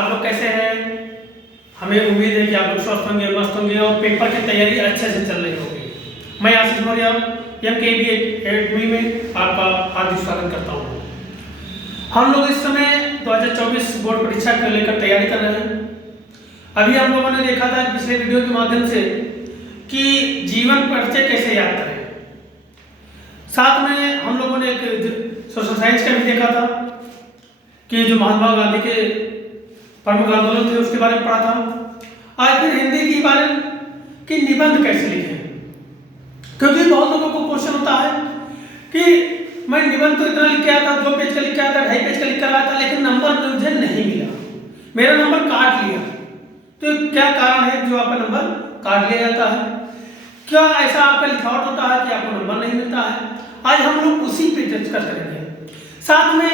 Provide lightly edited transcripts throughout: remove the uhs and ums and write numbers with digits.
आप लोग कैसे हैं? हमें उम्मीद है कि आप लोग स्वस्थ होंगे, मस्त होंगे और पेपर की तैयारी अच्छे से चल रही होगी। मैं आशीष मौर्य MKBA एकेडमी में आपका हार्दिक स्वागत करता हूँ। हम लोग इस समय 2024 बोर्ड परीक्षा को लेकर तैयारी कर रहे हैं। अभी हम लोगों ने देखा था पिछले वीडियो के माध्यम से कि जीवन परिचय कैसे याद करें। साथ में हम लोगों ने एक सोशल साइंस का भी देखा था कि जो महात्मा गांधी के प्रमुख आंदोलन थे उसके बारे में पढ़ा था। आज फिर हिंदी के बारे में कि निबंध कैसे लिखें, क्योंकि बहुत लोगों को क्वेश्चन होता है कि मैं निबंध तो इतना लिख के आया था, 2 पेज का लिख के आया था, 2.5 पेज का लिख कर आया था, लेकिन नंबर मुझे नहीं मिला, मेरा नंबर काट लिया। तो क्या कारण है जो आपका नंबर काट लिया जाता है? क्या ऐसा आपका लिखावट होता है कि आपको नंबर नहीं मिलता है? आज हम लोग उसी पे डिस्कस करेंगे। साथ में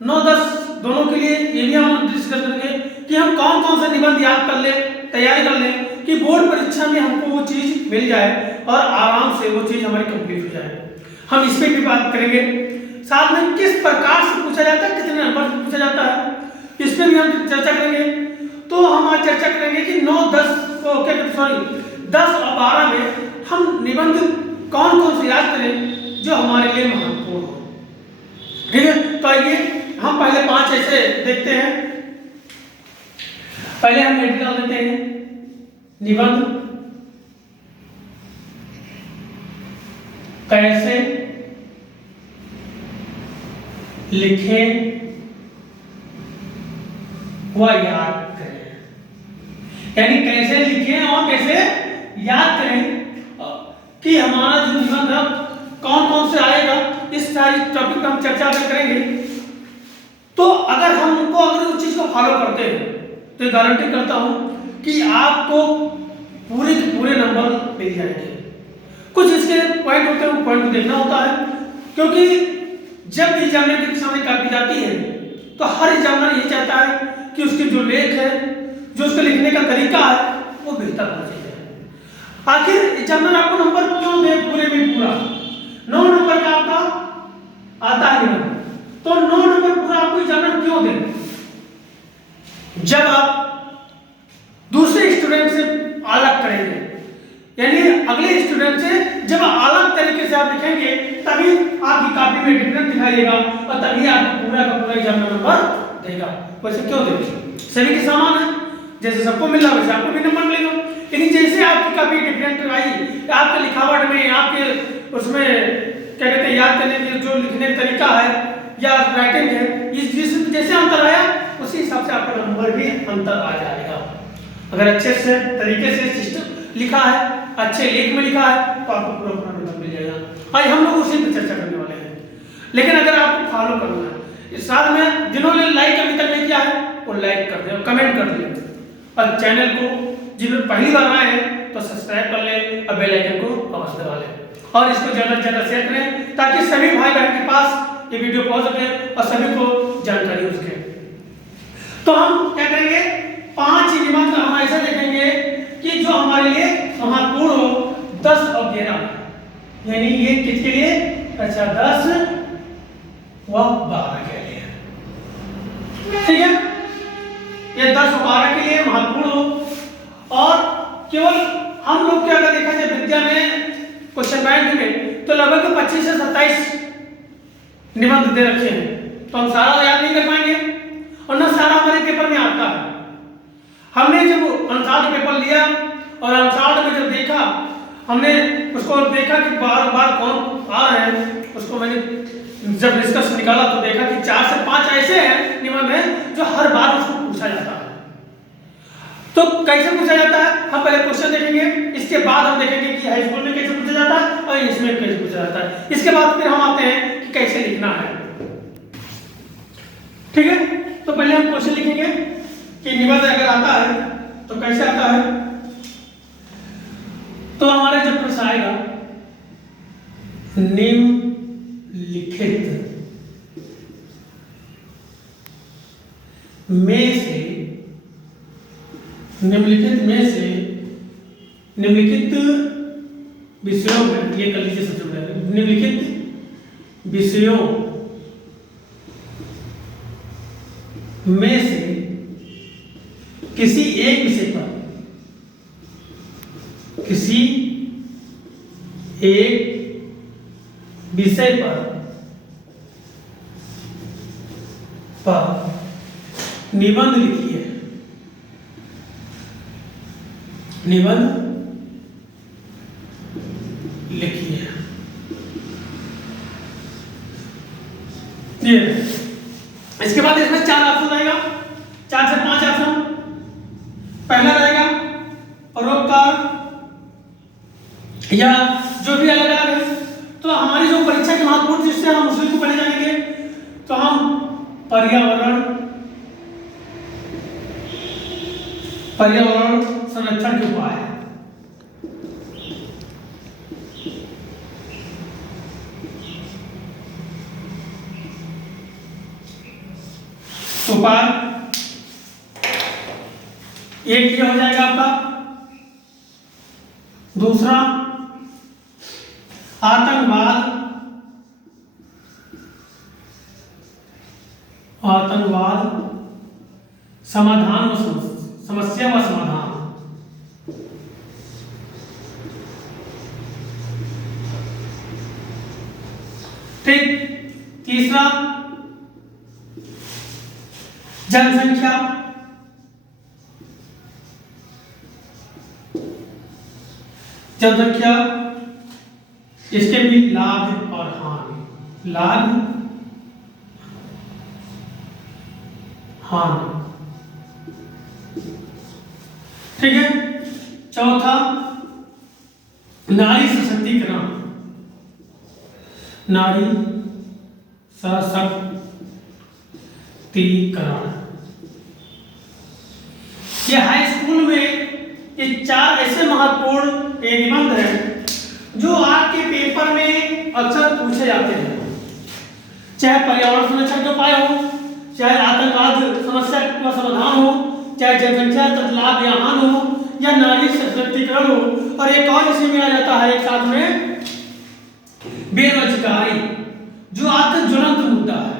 9-10 दोनों के लिए ये भी हम डिस्कस करेंगे कि हम कौन कौन सा निबंध याद कर ले, तैयारी कर ले कि बोर्ड परीक्षा में हमको वो चीज मिल जाए और आराम से वो चीज हमारी कंप्लीट हो जाए। हम इस पे भी बात करेंगे। साथ में किस प्रकार से पूछा जाता है, कितने नंबर से पूछा जाता है, इस पे भी हम चर्चा करेंगे। तो हम आज चर्चा करेंगे कि 10 और 12 में हम निबंध कौन कौन से याद करें जो हमारे लिए महत्वपूर्ण हो। ठीक है, तो आइए हम पहले 5 ऐसे देखते हैं। पहले हम हेडिंग डाल देते हैं निबंध कैसे लिखें व याद करें, यानी कैसे लिखें और कैसे याद करें कि हमारा जो निबंध है कौन कौन से आएगा, इस सारी टॉपिक पर हम चर्चा करेंगे। तो अगर उस चीज को फॉलो करते हैं तो गारंटी करता हूं कि आपको पूरे के पूरे नंबर मिल जाएंगे। कुछ इसके पॉइंट होते हैं, वो पॉइंट को देखना होता है, क्योंकि जब भी एग्जामिनर के सामने कापी जाती है तो हर एग्जामिनर ये चाहता है कि उसके जो लेख है, जो उसके लिखने का तरीका है, वो बेहतर होना चाहिए। आखिर एग्जामिनर आपको नंबर क्यों दे? पूरे में पूरा 9 नंबर का आपका आता है ना, तो 9 नंबर पूरा आपको एग्जामिनर क्यों दे? जब आप दूसरे स्टूडेंट से अलग करेंगे, यानी अगले स्टूडेंट से जब अलग तरीके से आप लिखेंगे, तभी आपकी कॉपी में डिफरेंस दिखाई देगा और तभी आपको पूरा का पूरा एग्जामिनर नंबर देगा। वैसे क्यों देगा? सभी के समान है, जैसे सबको मिल रहा है वैसे आपको भी नंबर मिलेगा। लेकिन जैसे आपकी कॉपी डिफरेंट आई, आपके लिखावट में, आपके उसमें क्या कहते हैं, याद करने के जो लिखने का तरीका है या राइटिंग है, इस जैसे अंतर आया उसी हिसाब से आपका नंबर भी अंतर आ जाएगा। अगर अच्छे से तरीके से सिस्टम लिखा है, अच्छे लेख में लिखा है, तो आपको पूरा नंबर मिल जाएगा। आज हम लोग उसी पर चर्चा करने वाले हैं। लेकिन अगर आपको फॉलो करना है, साथ में जिन्होंने लाइक अभी तक नहीं किया है वो लाइक कर दें और कमेंट कर दें, और चैनल को जिन्होंने पहली बार आए हैं तो सब्सक्राइब कर लें और बेल आइकन को अवश्य दबा लें, और इसको ज़्यादा से ज़्यादा शेयर करें ताकि सभी भाई बहन के पास ये वीडियो पहुंच सके और सभी को जानकारी हो सके। तो हम क्या करेंगे, 5 निबंध हम ऐसा देखेंगे कि जो हमारे लिए महत्वपूर्ण हो, 10 और 11, यानी ये किसके लिए? अच्छा, 10 व 12 के लिए। ठीक है, ये 10 और 12 के लिए महत्वपूर्ण हो। और केवल हम लोग क्या देखा जाए विद्या में क्वेश्चन बैंक में तो लगभग 25 से 27 निबंध दे रखे हैं, तो हम सारा याद नहीं कर पाएंगे और ना सारा हमारे पेपर में आता है। हमने जब अंशार्ध पेपर लिया और अंशार्ध में जब देखा, हमने उसको देखा कि बार बार कौन आ रहे हैं, उसको मैंने जब डिस्कस निकाला तो देखा कि 4 से 5 ऐसे हैं निबंध हैं जो हर बार उसको पूछा जाता है। तो कैसे पूछा जाता है, हम पहले क्वेश्चन देखेंगे, इसके बाद हम देखेंगे कि हाई स्कूल में कैसे पूछा जाता है और इसमें कैसे पूछा जाता है। इसके बाद फिर हम आते हैं कि कैसे लिखना है। ठीक है, तो पहले हम क्वेश्चन लिखेंगे कि निबंध अगर आता है तो कैसे आता है। तो हमारे जब प्रश्न आएगा निम्नलिखित में से, निम्नलिखित विषयों में, ये कर लीजिए सबसे पहले, निम्नलिखित विषयों में से किसी एक विषय पर, किसी एक विषय पर निबंध लिखिए, निबंध लिखिए। ये इसके बाद इसमें 4 ऑप्शन रहेगा, 4 से 5 ऑप्शन। पहला रहेगा परोपकार या जो भी अलग अलग है। तो हमारी जो परीक्षा की महत्वपूर्ण जिससे हम उसी को पढ़े जाएंगे, तो हम पर्यावरण संरक्षण के उपाय, उपाय एक ये हो जाएगा आपका। दूसरा आतंकवाद, आतंकवाद समाधान व समस्या व समाधान। ठीक। तीसरा जनसंख्या, जनसंख्या इसके भी लाभ और हानि, लाभ हानि। ठीक है। चौथा नारी सशक्तिकरण, नारी सशक्तिकरण। ये हाई स्कूल में ये 4 ऐसे महत्वपूर्ण निबंध हैं जो आपके पेपर में अक्सर पूछे जाते हैं, चाहे पर्यावरण संरक्षण के उपाय हो, चाहे आतंकवाद समस्या का समाधान हो, चाहे जनसंख्या लाभ या हानि हो, या नारी सशक्तिकरण हो, और एक और इसी में आ जाता है एक साथ में बेरोजगारी, जो आपका ज्वलंत मुद्दा है,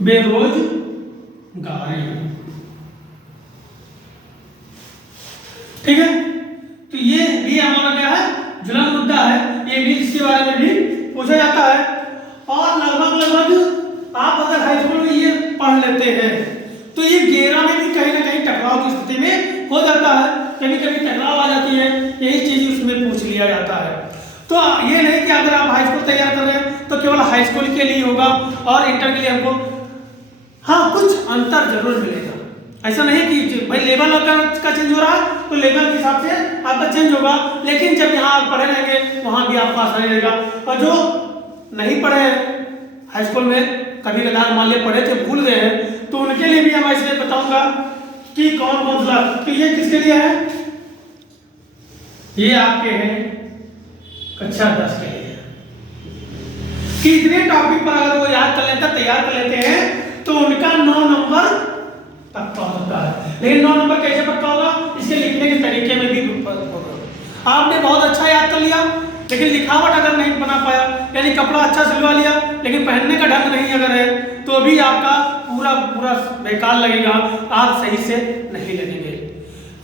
बेरोजगारी। ठीक है। तो ये भी हमारा क्या है, ज्वलंत मुद्दा है, ये भी इसके बारे में भी पूछा जाता है। और लगभग आप अगर हाई स्कूल में ये पढ़ लेते हैं तो ये 11 में भी कहीं ना कहीं टकराव की स्थिति में हो जाता है, कभी कभी टकराव आ जाती है, यही चीज उसमें पूछ लिया जाता है। तो ये नहीं कि अगर आप हाई स्कूल तैयार कर रहे हैं तो केवल हाई स्कूल के लिए होगा और इंटर के लिए हमको हाँ कुछ अंतर जरूर मिलेगा। ऐसा नहीं कि भाई लेवल का चेंज हो रहा है तो लेवल के हिसाब से आपका चेंज होगा, लेकिन जब यहाँ आप पढ़े रहेंगे वहाँ भी आपका आसानी रहेगा। और जो नहीं पढ़े हाई स्कूल में, कभी कदार मान लिया पढ़े थे भूल गए हैं, तो उनके लिए भी हम ऐसे बताऊंगा कि कौन कौन सा। तो ये किसके लिए है, ये आपके हैं कक्षा 10 के लिए कि इतने टॉपिक पर अगर वो याद कर लेते तैयार कर लेते हैं तो उनका 9 नंबर पक्का होता है। लेकिन 9 नंबर कैसे पक्का होगा, इसके लिखने के तरीके में भी होगा। आपने बहुत अच्छा याद कर लिया लेकिन लिखावट अगर नहीं बना पाया, यानी कपड़ा अच्छा सिलवा लिया लेकिन पहनने का ढंग नहीं अगर है, तो भी आपका पूरा बेकार लगेगा, आप सही से नहीं लगेंगे,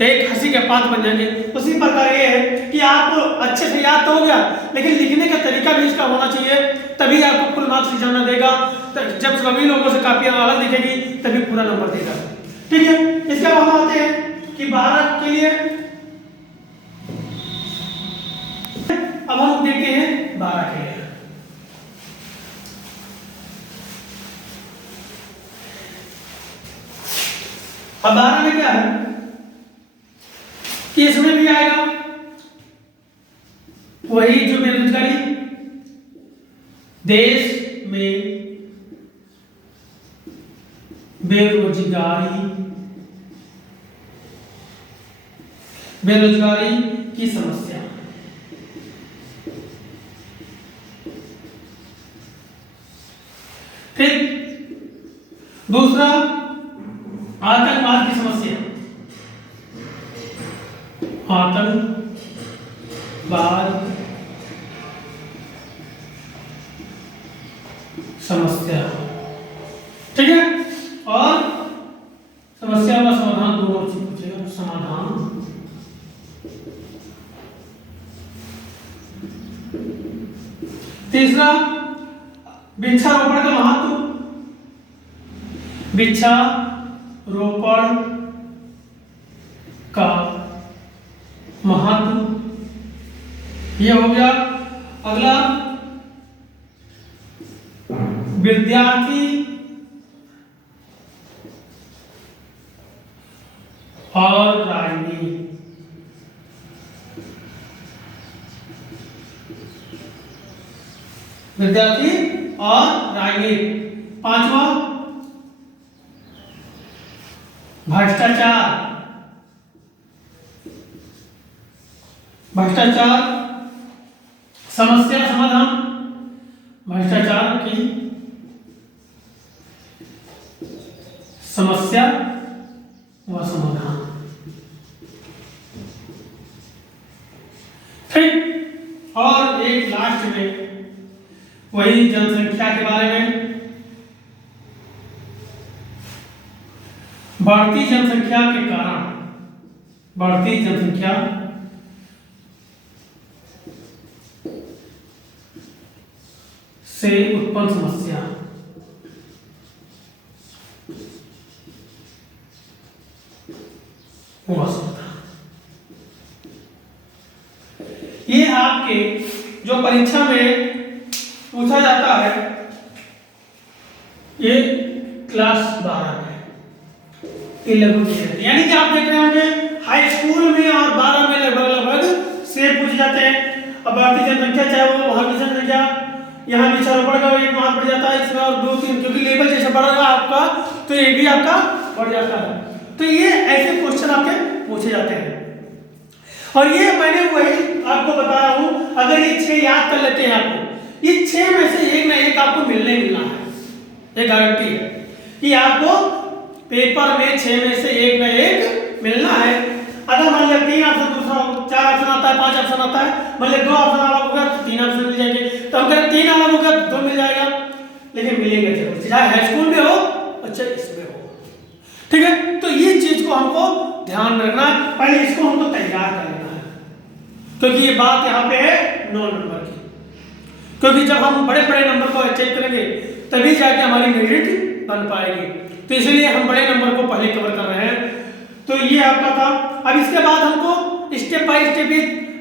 एक हंसी के पात्र बन जाएंगे। उसी प्रकार ये है कि आपको अच्छे से याद तो हो गया लेकिन लिखने का तरीका भी इसका होना चाहिए, तभी आपको फुल मार्क्स जाना देगा। जब सभी लोगों से काफी अलग दिखेगी तभी पूरा नंबर देगा। ठीक है। इसके बाद हम आते हैं कि 12 के लिए, अब हम देखते हैं 12 के लिए। अब 12 में क्या है कि इसमें भी आएगा वही जो बेरोजगारी, देश में बेरोजगारी की समस्या। ठीक। दूसरा आतंकवाद की समस्या, आतंकवाद समस्या। ठीक है। और समस्या का समाधान तीसरा, वृक्षारोपण का महत्व। वृक्षारोपण का महत्व ये हो गया। अगला, विद्यार्थी और राजनीति। विद्यार्थी और राजनीति। पांचवा, भ्रष्टाचार। भ्रष्टाचार समस्या समाधान। भ्रष्टाचार की समस्या व समाधान। ठीक। और एक लास्ट में वही जनसंख्या के बारे में। बढ़ती जनसंख्या के कारण, बढ़ती जनसंख्या से उत्पन्न समस्या। ये आपके जो परीक्षा में पूछा जाता है, ये क्लास 12 में 11 यानी कि आप देख रहे होंगे हाई स्कूल में और 12 में लगभग से पूछ जाते हैं। अब बढ़ती जनसंख्या चाहे वो वहां की जनसंख्या, यहाँ वृक्षारोपण का एक वहां पड़ जाता है, इसमें और 2-3 क्योंकि लेवल जैसे बढ़ेगा आपका तो ये भी आपका बढ़ जाता है। तो ये ऐसे क्वेश्चन आपके पूछे जाते हैं। और ये मैंने वही आपको बता रहा हूं, अगर ये 6 याद कर लेते हैं आपको, ये 6 में से एक ना एक आपको मिलना है। ये गारंटी है कि आपको पेपर में 6 में से एक ना एक मिलना है। अगर मान लिया 3 ऑप्शन, दूसरा 4 ऑप्शन आता है, 5 ऑप्शन आता है, मान लिया 2 ऑप्शन अलग हो गया तो 3 ऑप्शन मिल जाएंगे। तो हम करें 3 अलग हो गया 2 मिल जाएगा, लेकिन मिलेंगे जरूर, चाहे हाई स्कूल में हो अच्छा इसमें हो। ठीक है, तो ये चीज को हमको ध्यान में रखना है। पहले इसको हमको तैयार कर लेना है, क्योंकि ये बात यहाँ पे है 9 नंबर की। क्योंकि जब हम बड़े बड़े नंबर को चेक करेंगे तभी जाके हमारी मेरिट बन पाएगी। तो इसलिए हम बड़े नंबर को पहले कवर कर रहे हैं। तो ये आपका था। अब इसके बाद हमको स्टेप बाय स्टेप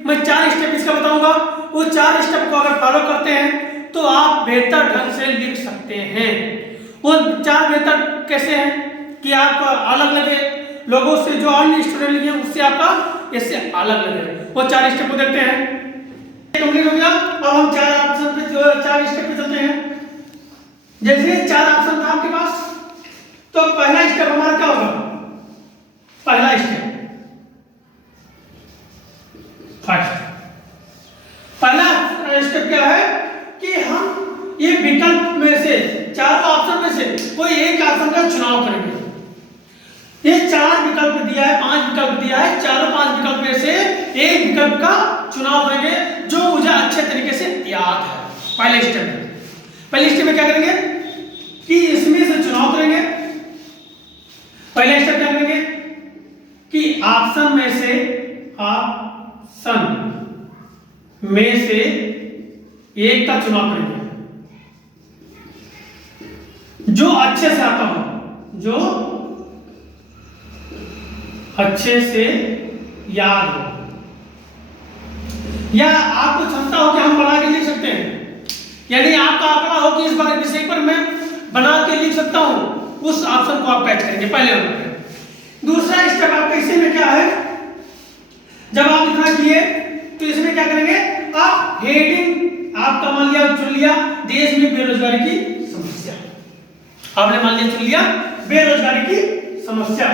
मैं 4 स्टेप इसका बताऊंगा। वो 4 स्टेप को अगर फॉलो करते हैं तो आप बेहतर ढंग से लिख सकते हैं। वो 4 बेहतर कैसे हैं कि आपको अलग लगे लोगों से, जो अन्य स्टूडेंट लिखे उससे आपका इससे अलग लगे। वो 4 स्टेप को देखते हैं। कंप्लीट हो गया। अब हम 4 ऑप्शन पे 4 स्टेप पे चलते हैं। जैसे 4 ऑप्शन था आपके पास, तो पहला स्टेप हमारा क्या होगा? पहला स्टेप फर्स्ट, पहला स्टेप क्या है कि हम ये विकल्प में से, चारों ऑप्शन में से कोई एक ऑप्शन का चुनाव करेंगे। ये 4 विकल्प दिया है, 5 विकल्प दिया है, चारों 5 विकल्प में से एक विकल्प का चुनाव करेंगे जो मुझे अच्छे तरीके से याद है। पहले स्टेप में, पहले स्टेप में क्या करेंगे कि इसमें से चुनाव करेंगे। पहला स्टेप क्या करेंगे कि ऑप्शन में से एक का चुनाव करेंगे जो अच्छे से आता हो, जो अच्छे से याद हो, या आपको क्षमता हो कि हम बना के लिख सकते हैं, यानी आपका आंकड़ा हो कि इस बार विषय पर मैं बना के लिख सकता हूं, उस ऑप्शन को आप पैच करेंगे पहले नंबर पे। दूसरा स्टेप आपका इसी में क्या है, जब आप इतना किए तो इसमें क्या करेंगे आप हेडिंग आपका मान लिया चुन लिया देश में बेरोजगारी की समस्या। आपने मान लिया चुन लिया बेरोजगारी की समस्या,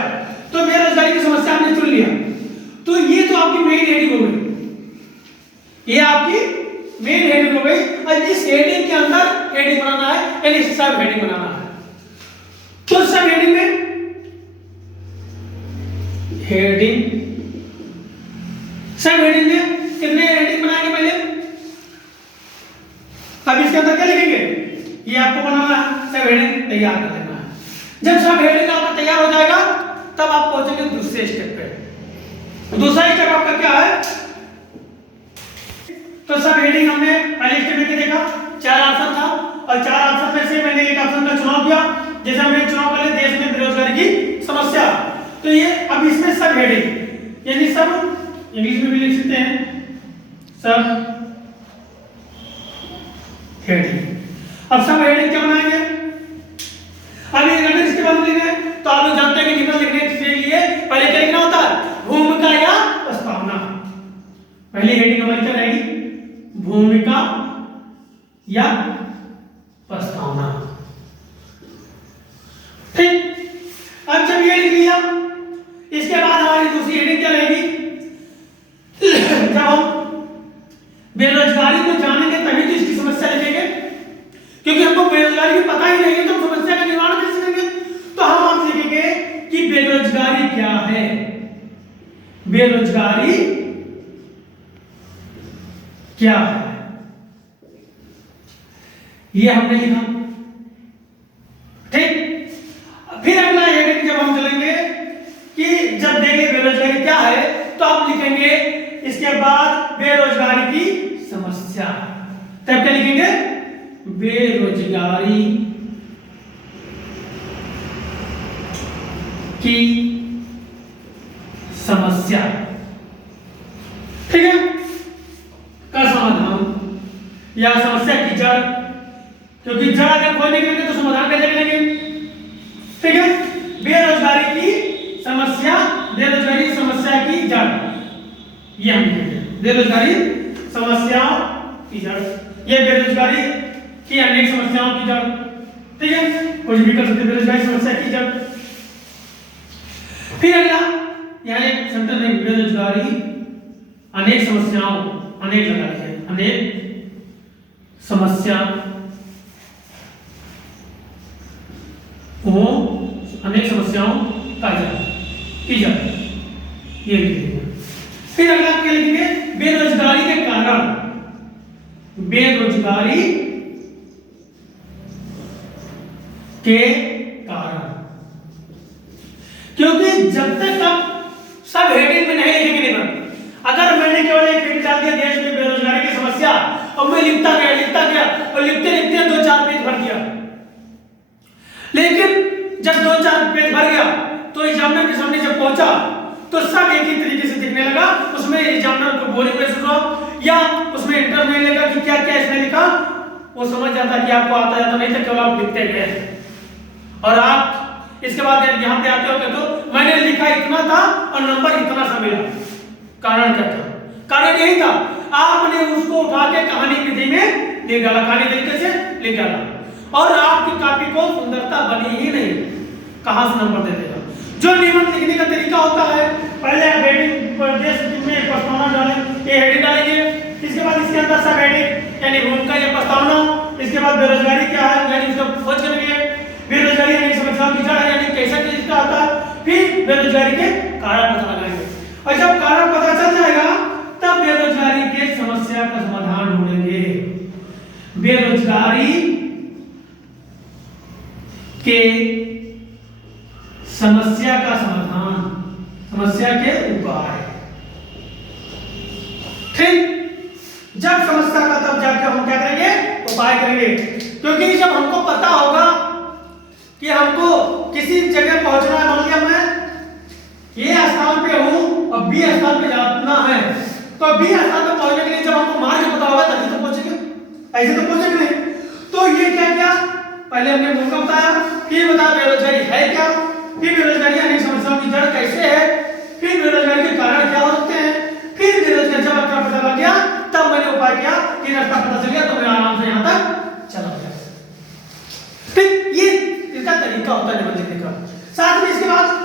तो बेरोजगारी की समस्या आपने चुन लिया, तो ये तो आपकी मेन हेडिंग हो गई। ये आपकी मेन हेडिंग हो गई। और इस हेडिंग के अंदर हेडिंग बनाना है, यानी सब हेडिंग बनाना है। तो सब हेडिंग में हेडिंग, सब हेडिंग में कितने हेडिंग बनाएंगे पहले? अब इसके अंदर क्या लिखेंगे ये आपको बनाना है, सब हेडिंग तैयार कर लेना है। जब सब हेडिंग आपका तैयार हो जाएगा तब आप पहुंचेंगे दूसरे स्टेप पे। दूसरा स्टेप आपका क्या है? तो सब हेडिंग हमने पहले स्टेप में देखा, 4 ऑप्शन था और 4 ऑप्शन में से मैंने एक ऑप्शन का चुनाव किया। जैसे हमने चुनाव कर लिया देश में बेरोजगारी की समस्या, तो ये अब इसमें सब हेडिंग यानी सब इंग्लिश में भी लिख सकते हैं सब हेडिंग। अब सब हेडिंग क्या बनाएंगे, अब ये अगर इसके बाद लिखना है तो आप लोग जानते हैं कि निबंध लिखने के लिए पहले क्या लिखना होता है, भूमिका या प्रस्तावना। पहली हेडिंग हमारी क्या रहेगी, भूमिका या प्रस्तावना। ठीक, अब जब ये लिख लिया इसके बाद हमारी दूसरी हेडिंग क्या रहेगी, जब हम बेरोजगारी को जानेंगे तभी तो इसकी समस्या लिखेंगे, क्योंकि हमको बेरोजगारी की पता ही नहीं है तो हम समस्या का निर्माण कैसे करेंगे। तो हम आप लिखेंगे कि बेरोजगारी क्या है, बेरोजगारी क्या है, ये हमने लिखा। ठीक, फिर अगला हेडिंग जब हम चलेंगे कि जब देखेंगे बेरोजगारी क्या है तो आप लिखेंगे इसके बाद बेरोजगारी की समस्या। तब क्या लिखेंगे, बेरोजगारी की समस्या। ठीक है, का समाधान या समस्या की जड़, क्योंकि जड़ अगर खोजने के लिए तो समाधान कैसे करेंगे। ठीक है, बेरोजगारी की समस्या, बेरोजगारी समस्या की जड़, ये हम लिखेंगे बेरोजगारी समस्या की जड़, ये बेरोजगारी की अनेक समस्याओं की जड़। ठीक है, कुछ भी कर सकते बेरोजगारी समस्या की जड़। फिर अगला यहाँ एक सेंटेंस में बेरोजगारी अनेक समस्याओं, अनेक लगा लीजिए, अनेक समस्या वो अनेक समस्याओं का जड़ की जड़, ये लिखिएगा। फिर अगला क्या लिखेंगे, बेरोजगारी के कारण, बेरोजगारी के कारण, क्योंकि जब तक आप सब हेडिंग में नहीं लिखेंगे निबंध, अगर मैंने केवल एक हेडिंग डाल दिया देश में बेरोजगारी की समस्या और मैं लिखता गया और लिखते लिखते 2-4 पेज भर दिया, लेकिन जब 2-4 पेज भर गया तो एग्जामिनर के सामने जब पहुंचा तो सब एक ही तरीके से दिखने लगा, उसमें एग्जामिनर को बोरिंग महसूस हुआ या उसमें इंटरेस्ट नहीं लगा कि क्या क्या इसने लिखा, वो समझ जाता कि आपको आता जाता नहीं था, केवल आप लिखते गए। और आप इसके बाद यहाँ पे आते हो तो मैंने लिखा इतना था और नंबर इतना सा मिला, कारण क्या था, कारण यही था आपने उसको उठा के कहानी विधि में लिख डाला, कहानी तरीके से लिख डाला और आपकी कॉपी को सुंदरता बनी ही नहीं, कहां से नंबर दे देगा। जो निबंध लिखने का तरीका होता है, पहले आप हेडिंग देश में प्रस्तावना डालें, ये हेडिंग डालेंगे, इसके बाद इसके अंदर सब हेडिंग यानी भूमिका या प्रस्तावना, इसके बाद बेरोजगारी क्या है यानी उसका खोज करेंगे, बेरोजगारी यानी समस्याओं की जड़ यानी कैसा किसका आता है, फिर बेरोजगारी के कारण पता लगाएंगे और जब कारण पता चल जाएगा तब बेरोजगारी के समस्या का समाधान ढूंढेंगे। बेरोजगारी के समस्या का समाधान, समस्या के उपाय। ठीक, जब समस्या का तब जाकर हम क्या करेंगे, उपाय करेंगे, क्योंकि जब हमको पता होगा कि हमको किसी जगह पहुंचना है, मान लिया मैं ये स्थान पे हूं और बी स्थान पे जाना है, तो बी स्थान पे पहुंचने के लिए जब हमको मार्ग पता होगा तभी तो पहुंचेंगे, ऐसे तो पहुंचेंगे नहीं। तो ये क्या क्या पहले हमने मौका बताया, फिर बताया बेरोजगारी है क्या, फिर बेरोजगारी अनेक समस्याओं की जड़ कैसे है, फिर बेरोजगारी के कारण क्या होते हैं, फिर बेरोजगारी जब आपका पता लग गया तब मैंने उपाय किया कि रास्ता पता चल गया तो मैं आराम से यहाँ तक चला गया। ठीक, ये इसका तरीका होता है निबंध लिखने का। साथ में इसके बाद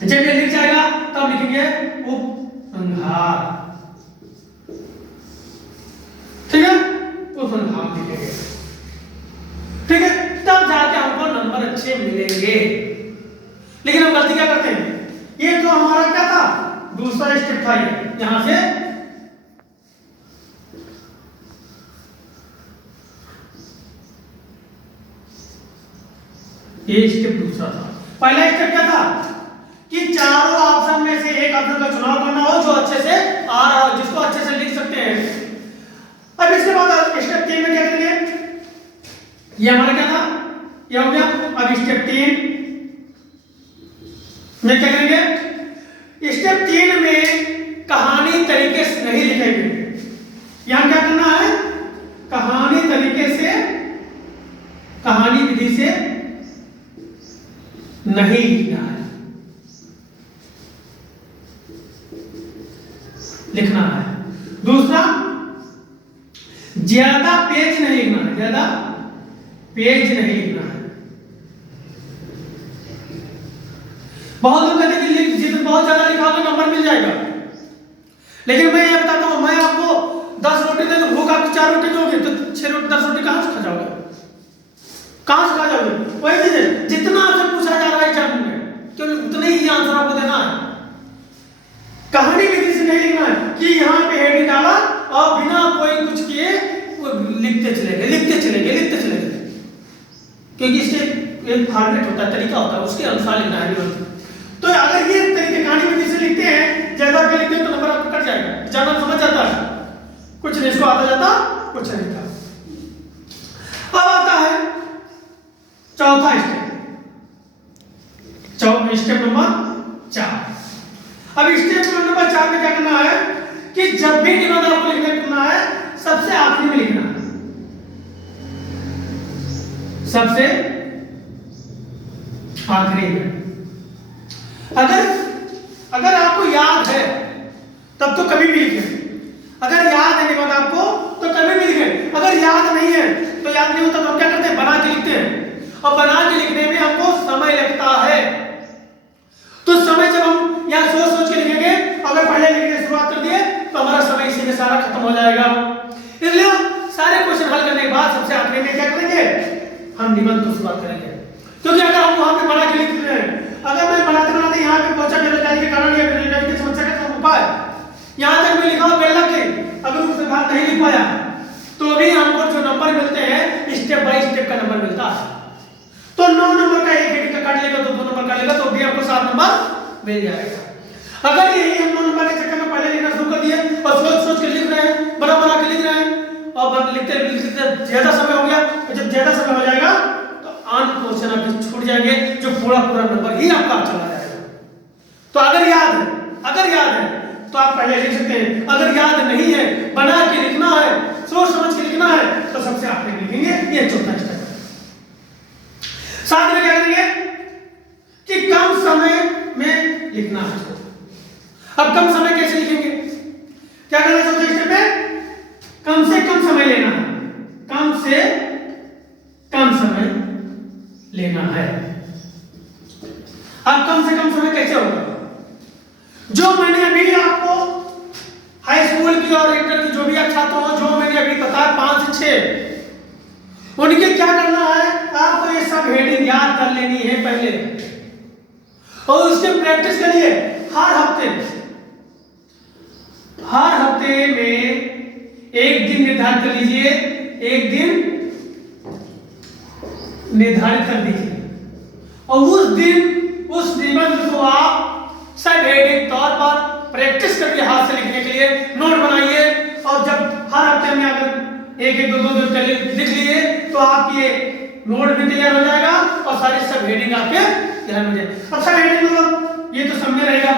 जब ये लिख जाएगा तब लिखेंगे उपसंहार। ठीक है, उपसंहार लिखेंगे। ठीक है, तब जाके हमको नंबर अच्छे मिलेंगे। लेकिन हम गलती क्या करते हैं, ये तो हमारा क्या था, दूसरा स्टेप था, ये यहां से ये स्टेप दूसरा था। पहला स्टेप क्या था कि चारों ऑप्शन में से एक ऑप्शन का चुनाव करना हो जो अच्छे से आ रहा हो, जिसको अच्छे से लिख सकते हैं। अब इसके बाद स्टेप 3 में क्या करेंगे, ये हमारा क्या था, ये हो गया। अब स्टेप 3 में क्या करेंगे, स्टेप 3 में कहानी तरीके से नहीं लिखेंगे। यहां क्या करना है, कहानी तरीके से, कहानी विधि से नहीं लिखना है, लिखना है। दूसरा, ज्यादा पेज नहीं लिखना है, ज्यादा पेज नहीं लिखना है। बहुत लोग कहते हैं कि जितना बहुत ज्यादा लिखा तो नंबर मिल जाएगा, लेकिन मैं ये बताता हूं, मैं आपको 10 रोटी दे दूं, भूख आपकी 4 रोटी दोगे तो 6 रोटी 10 रोटी कहां से खा जाओगे, कहां से खा जाओगे। वही चीज है, जितना आपसे पूछा जा रहा है एग्जाम में, क्यों उतना ही आंसर आपको देना है। कहानी विधि से नहीं लिखना है कि यहाँ पे हेडिंग डाला और बिना कोई कुछ किए वो लिखते चले गए, लिखते चले गए, लिखते चले गए, क्योंकि इसके एक फॉर्मेट होता है, तरीका होता है, उसके अनुसार लिखना है। तो अगर ये तरीके कहानी विधि से लिखते हैं, ज्यादा पे लिखते हैं तो नंबर आपका कट जाएगा, ज्यादा समझ जाता है, कुछ नहीं इसको आता जाता, कुछ नहीं था। अब आता है चौथा स्टेप, स्टेप नंबर 4। अब स्टेप नंबर 4 में क्या करना है कि जब भी निबंध आपको लिखना है, सबसे आखिरी में लिखना है, सबसे आखिरी में। अगर आपको याद है तब तो कभी भी लिखें, अगर याद है निबंध आपको तो कभी भी लिखें। अगर याद नहीं है तो याद नहीं होता तो हम क्या करते हैं, बना के लिखते हैं, और बना के लिखने में हमको समय लगता है। तो समय जब हम यहाँ सोच सोच के लिखेंगे, अगर पहले लिखने शुरुआत कर दिए तो हमारा समय इसी में सारा खत्म हो जाएगा। इसलिए सारे क्वेश्चन हल करने के बाद सबसे आखिरी में क्या करेंगे, हम निबंध को शुरुआत करेंगे। क्योंकि अगर हम वहां पे बना के लिख रहे हैं, अगर मैं बनाते बनाते यहाँ पे पहुंचा बेरोजगारी के कारण या बेरोजगारी की समस्या का उपाय यहाँ तक मैं लिखा बेला के, अगर उससे बात नहीं लिख पाया तो भी हमको जो नंबर मिलते हैं स्टेप बाय स्टेप का नंबर मिलता है। तो 9 नंबर का एक हेडिंग का काट लेगा तो 2 नंबर काट लेगा तो भी आपको 7 नंबर मिल जाएगा। अगर यही हम 9 नंबर के चक्कर में पहले लिखना शुरू कर दिए और सोच सोच के लिख रहे हैं, बना बना के लिख रहे हैं और लिखते लिखते ज्यादा समय हो गया, तो जब ज्यादा समय हो जाएगा तो आन क्वेश्चन आपके छूट जाएंगे, जो पूरा नंबर ही आपका चला जाएगा। तो अगर याद है तो आप पहले लिख सकते हैं, अगर याद नहीं है, बना के लिखना है, सोच समझ के लिखना है, तो सबसे आखिरी में लिखेंगे। ये चौथा स्टेप है। साथ में क्या करेंगे कि कम समय में लिखना है। अब कम समय कैसे लिखेंगे, क्या करना है चौथे स्टेप में, कम से कम समय लेना है, कम से कम समय लेना है। अब कम से कम समय कैसे होगा, जो मैंने अभी आपको हाई स्कूल की और इंटर की जो भी छात्र हो, जो मैंने अभी बताया 5 से 6, उनके क्या करना है, आपको ये सब हेडिंग याद कर लेनी है पहले, और उसके प्रैक्टिस करिए हर हफ्ते में एक दिन निर्धारित कर लीजिए, एक दिन निर्धारित कर दीजिए, और उस दिन उस निबंध को आप सब हेडिंग तौर पर प्रैक्टिस करिए, हाथ से लिखने के लिए नोट बनाइए। और जब हर हफ्ते में अगर एक एक दो लिख लिए तो आपकी नोट भी तैयार हो जाएगा और सारे सब हेडिंग आपके ध्यान में जाए। अब सब हेडिंग मतलब ये तो सब में रहेगा,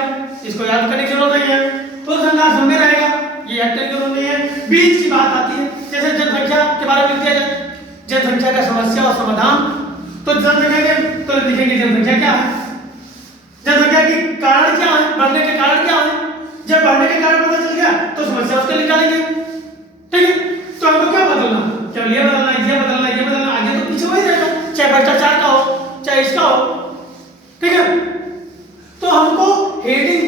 इसको याद करने की जरूरत नहीं है, तो संख्या सब में रहेगा, ये याद करने की जरूरत नहीं है। बीच की बात आती है, जैसे जनसंख्या के बारे में लिख दिया जाए, जनसंख्या का समस्या और समाधान, तो जनसंख्या के तो लिखेंगे जनसंख्या क्या है, जनसंख्या के कारण क्या है, बढ़ने के कारण क्या है। जब बढ़ने के कारण पता चल गया तो समस्या उसके निकालेंगे, ठीक है। तो हमको क्या बदलना, केवल ये बदलना, ये बदलना, ये बदलना, आगे तो पीछे वही रहेगा, चाहे भ्रष्टाचार का हो चाहे इसका हो, ठीक है। तो हमको हेडिंग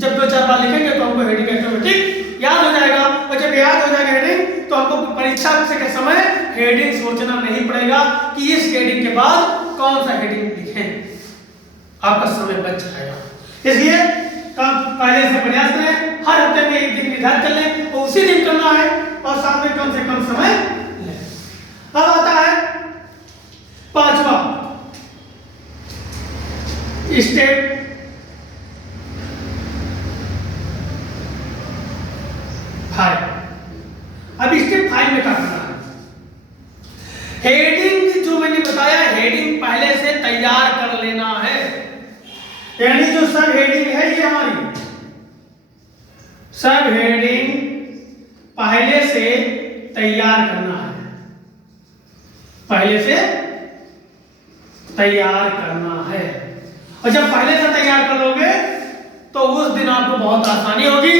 जब 2-4 बार लिखेंगे तो हमको हेडिंग ऑटोमेटिक याद हो जाएगा, और जब याद हो जाएगा हेडिंग तो हमको परीक्षा से के समय हेडिंग सोचना नहीं पड़ेगा कि इस हेडिंग के बाद कौन सा हेडिंग लिखें, आपका समय बच जाएगा। इसलिए पहले से प्रयास करें, हर हफ्ते में एक दिन निर्धारित कर लें और उसी दिन करना है, और साथ में कम से कम समय लें। अब आता है 5वां स्टेप, अब स्टेप 5 सब हेडिंग है ये हमारी, सब हेडिंग पहले से तैयार करना है, पहले से तैयार करना है। और जब पहले से तैयार कर लोगे तो उस दिन आपको बहुत आसानी होगी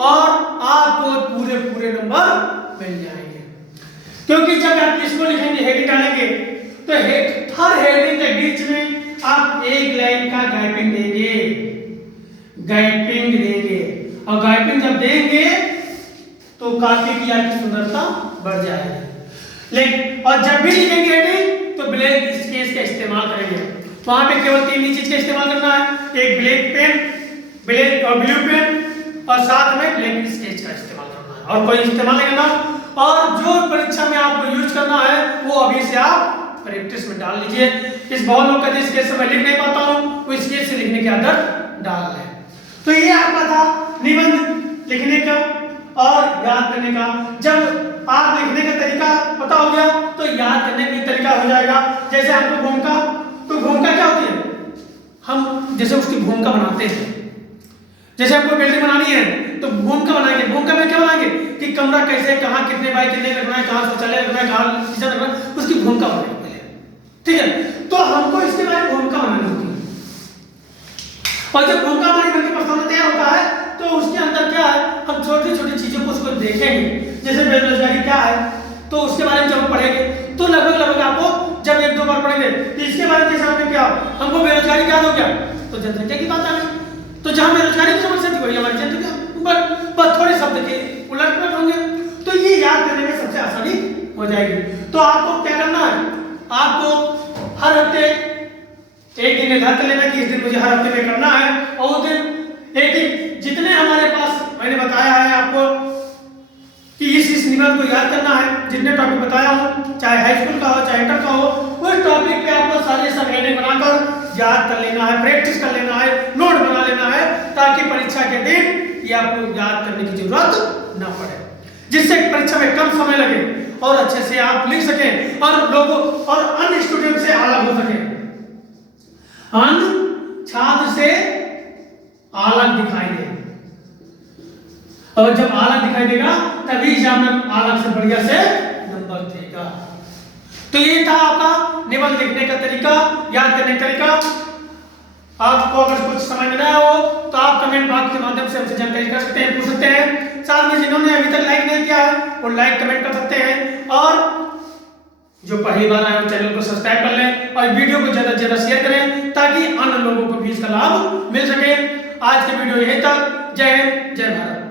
और आपको पूरे पूरे नंबर मिल जाएंगे। क्योंकि जब आप इसको लिखेंगे, हेडिंग डालेंगे, तो हर हेडिंग के बीच में आप एक लाइन का गैपिंग देंगे, गैपिंग देंगे। और गैपिंग जब देंगे तो काफी की आपकी सुंदरता बढ़ जाएगी। लेकिन और जब भी लिखेंगे हेडिंग तो ब्लैक स्केच का इस्तेमाल करेंगे। वहां पे केवल 3 चीज का इस्तेमाल करना है, एक ब्लैक पेन, ब्लैक और ब्लू पेन, और साथ में ब्लैक स्केच का इस्तेमाल करना है, और कोई इस्तेमाल नहीं करना। और जो परीक्षा में आपको यूज करना है वो अभी से आप प्रैक्टिस में डाल लीजिए। इस बहुत लोग कहते हैं स्केच से मैं लिख नहीं पाता हूँ, वो स्केच से लिखने की आदत डाल लें। तो ये आपका था निबंध लिखने का और याद करने का। जब आप लिखने का तरीका पता हो गया तो याद करने का तरीका हो जाएगा। जैसे आपको भूमिका, तो भूमिका क्या होती है, हम जैसे उसकी भूमिका बनाते हैं। जैसे आपको बिल्डिंग बनानी है तो भूमिका बनाएंगे। भूमिका में क्या बनाएंगे कि कमरा कैसे, कहाँ, कितने बाय कितने रखना है, कहाँ शौचालय रखना है, कहाँ किचन रखना है, उसकी भूमिका बनाएंगे। ठीक है, तो हमको इसके बारे में भूमिका बनानी होती है। और जब भूमिका हमारी बनकर प्रस्तावना तैयार होता है तो उसके अंदर क्या है, हम छोटी छोटी चीजों को उसको देखेंगे। जैसे बेरोजगारी क्या है तो उसके बारे में जब हम पढ़ेंगे तो लगभग आपको जब 1-2 बार पढ़ेंगे तो इसके बारे में सामने क्या हमको बेरोजगारी क्या हो गया तो जनसंख्या की बात आ गई। तो जहां बेरोजगारी की समस्या थी वही हमारी जनसंख्या, बस थोड़े शब्द के उलट पुलट होंगे। तो ये याद करने में सबसे आसानी हो जाएगी। तो आपको क्या करना है, आपको हर हफ्ते एक दिन निर्धारित कर लेना कि इस दिन मुझे हर हफ्ते में करना है, और उस दिन एक दिन जितने हमारे पास मैंने बताया है आपको कि इस निबंध को याद करना है, जितने टॉपिक बताया हूँ, चाहे हाई स्कूल का हो चाहे इंटर का हो, उस टॉपिक पे आपको सारे सब हेडिंग बनाकर याद कर लेना है, प्रैक्टिस कर लेना है, नोट बना लेना है, ताकि परीक्षा के दिन ये आपको याद करने की जरूरत ना पड़े, जिससे परीक्षा में कम समय लगे और अच्छे से आप लिख सकें और लोगों और अन्य स्टूडेंट से अलग हो सके, अन्य छात्र से अलग दिखाई दे। और जब अलग दिखाई देगा तभी एग्जामिनर अलग से बढ़िया से नंबर देगा। तो ये था आपका निबंध लिखने का तरीका, याद करने का तरीका। आपको अगर कुछ समझ में ना हो तो आप कमेंट बॉक्स के माध्यम से हमसे जानकारी कर सकते हैं, पूछ सकते हैं। साथ में जिन्होंने अभी तक लाइक नहीं किया है वो लाइक कमेंट कर सकते हैं, और जो पहली बार आए वो चैनल को सब्सक्राइब कर लें और वीडियो को ज्यादा से ज्यादा शेयर करें ताकि अन्य लोगों को भी इसका लाभ मिल सके। आज के वीडियो यहीं तक। जय हिंद, जय भारत।